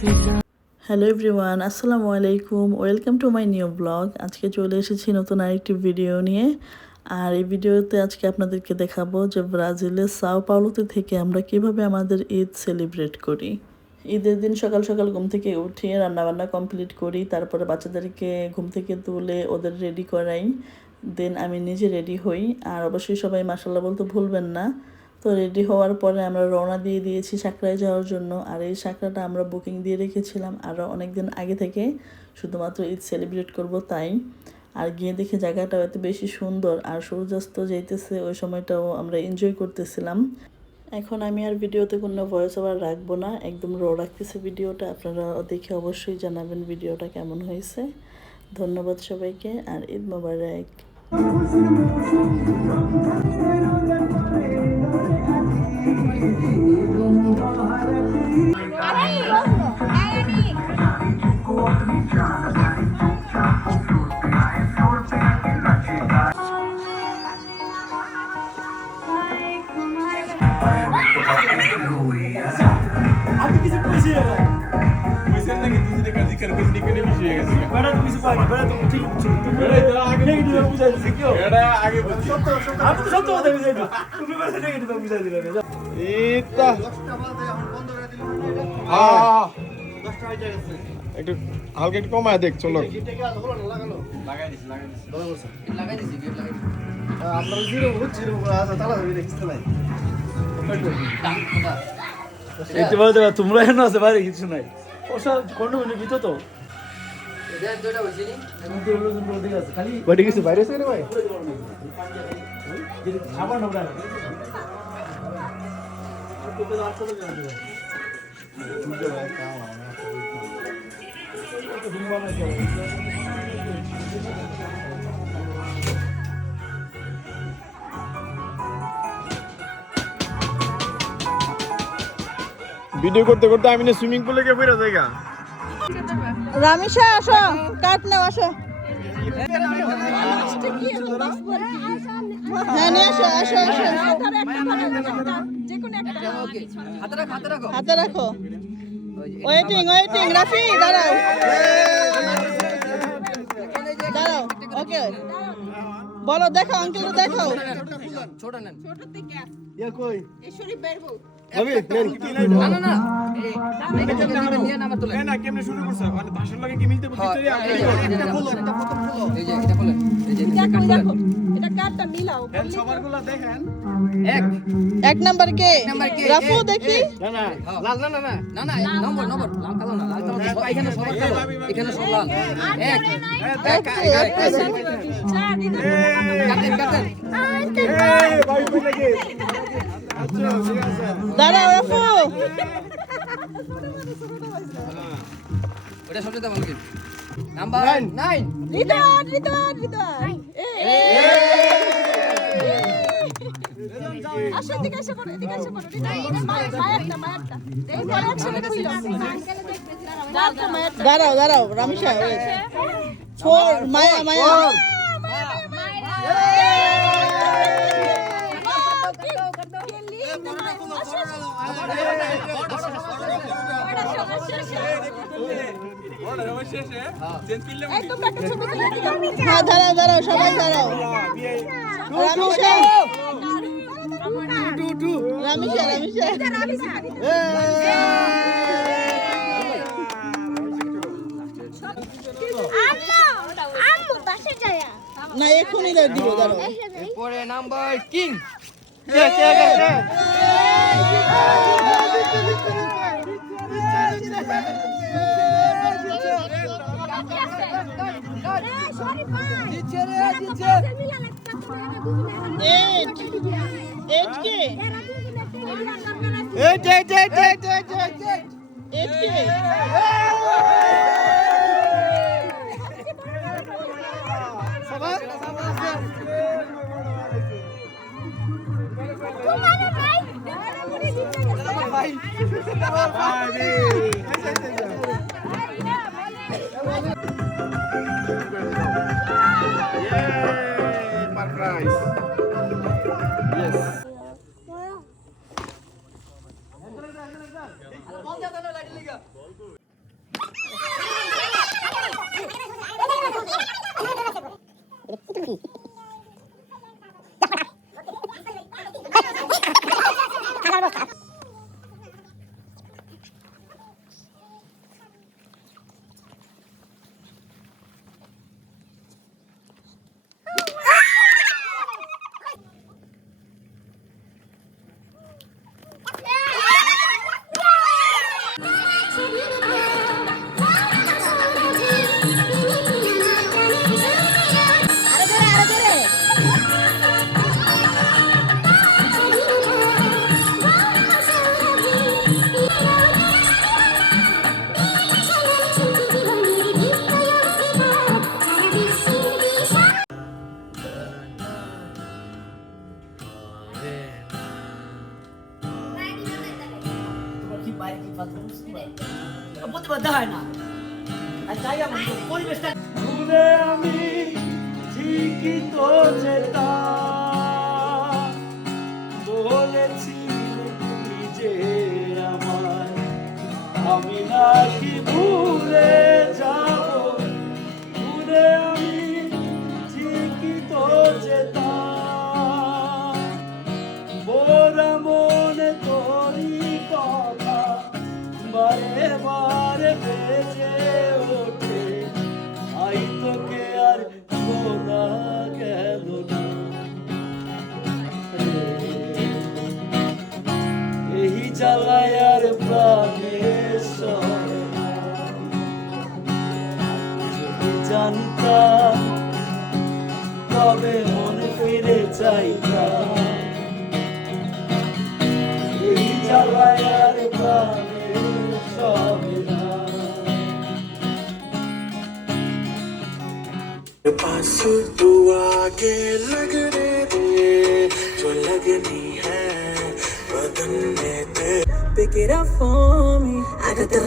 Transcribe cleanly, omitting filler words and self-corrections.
Hello everyone, আসসালামু আলাইকুম, welcome to my new blog. আজকে চলে এসেছি নতুন আরেকটি ভিডিও নিয়ে। আর এই ভিডিওতে আজকে আপনাদেরকে দেখাবো যে ব্রাজিলের সাও পাউলোতে থেকে আমরা কিভাবে আমাদের ঈদ সেলিব্রেট করি। ঈদের দিন সকাল সকাল ঘুম থেকে উঠে রান্নাবান্না কমপ্লিট করি, তারপরে বাচ্চাদেরকে ঘুম থেকে তুলে ওদের রেডি করাই, দেন আমি নিজে রেডি হই। আর অবশ্যই সবাই মাশাআল্লাহ বলতে ভুলবেন না। তো রেডি হওয়ার পরে আমরা রওনা দিয়ে দিয়েছি সাকরায় যাওয়ার জন্য। আর এই সাকরাটা আমরা বুকিং দিয়ে রেখেছিলাম আরও অনেক দিন আগে থেকে, শুধুমাত্র ঈদ সেলিব্রেট করব তাই। আর গিয়ে দেখে জায়গাটাও এত বেশি সুন্দর, আর সূর্যাস্ত যাইতেছে ওই সময়টাও আমরা এনজয় করতেছিলাম। এখন আমি আর ভিডিওতে কোনো ভয়েস ওভার রাখবো না, একদম র রাখতেছে ভিডিওটা। আপনারা দেখে অবশ্যই জানাবেন ভিডিওটা কেমন হয়েছে। ধন্যবাদ সবাইকে, আর ঈদ মোবারক। একটু হালকা একটু কমায় দেখ, চলো। তোমরা এখানে আছে, বাইরে কিছু নাই। ভিতর তো খালি কিছু বাইরে আছে ভাই। ভিডিও করতে করতে আমি না সুইমিং পুলে গিয়ে বেরো জায়গা। রামিশা আসো, কাট নাও, আসো। হ্যাঁ নিয়ে আসো, আসো আসো, হাতে রাখো। ওয়েটিং ওয়েটিং, রাফি দাঁড়াও দাঁড়াও, ওকে বলো, দেখো আঙ্কেল দেখো। ছোট নেন, ছোট থেকে ইয়া কই এশরি বেরবো আমি নেন না না না নিয়ে নাম তোলে না। কেমনে শুরু করছ, মানে ভাষণ লাগে কি মিলতে বলতে চাই। একটা ফলো, একটা ফটো ফলো, এই যে এটা বলেন, এই যে দেখো এটা কার্ডটা মিলাও, সবারগুলো দেখেন। এক নাম্বার কে রাফু দেখি। না না লাল, না না না না নম্বর নম্বর লাল কালো না, লাল কালো এখানে সবার কালো, এখানে সব লাল। এক কাটেন কাটেন, এই ভাই কই লাগে। দাঁড়াও রাফু, ওটা সবচেয়ে ভালো কি নাম্বার 9 রিটার্ন রিটার্ন রিটার্ন। আসো এদিকে এসে পড়ো, এদিকে এসে পড়ো। মায়াটা মায়াটা এই পরে একসাথে খুইলো। দাঁড়াও দাঁড়াও রামিশা, 4 মায়া মায়া হ্যাঁ দাঁড়াও দাঁড়াও সবাই দাঁড়াও। রামিশা রামিশা রামিশা না এখনই দিব, দাঁড়াও। পরে নাম্বার কিং প্রতিবাদ হয় না। আর তাই আমার পরিবেশটা দূরে আমি ঠিকই তো যেতাম, বলেছিলে তুমি যে আমায়, আমি নাকি ভুলে যাব। দূরে আমি ঠিকই তো যেতাম, বোরা মনে তোরই কথা বারে বারে বেজে ওঠে। আই তোকে আর বলা গেল না, এই জ্বালায় আর প্রাণের সরে না। যদি জানতাম তবে মন ফিরে চাইতাম, এই জ্বালায় আর প্রাণের সরে না। पास तू आगे लगने दे, जो लगनी है बदन में दे। Pick it up for me. I got the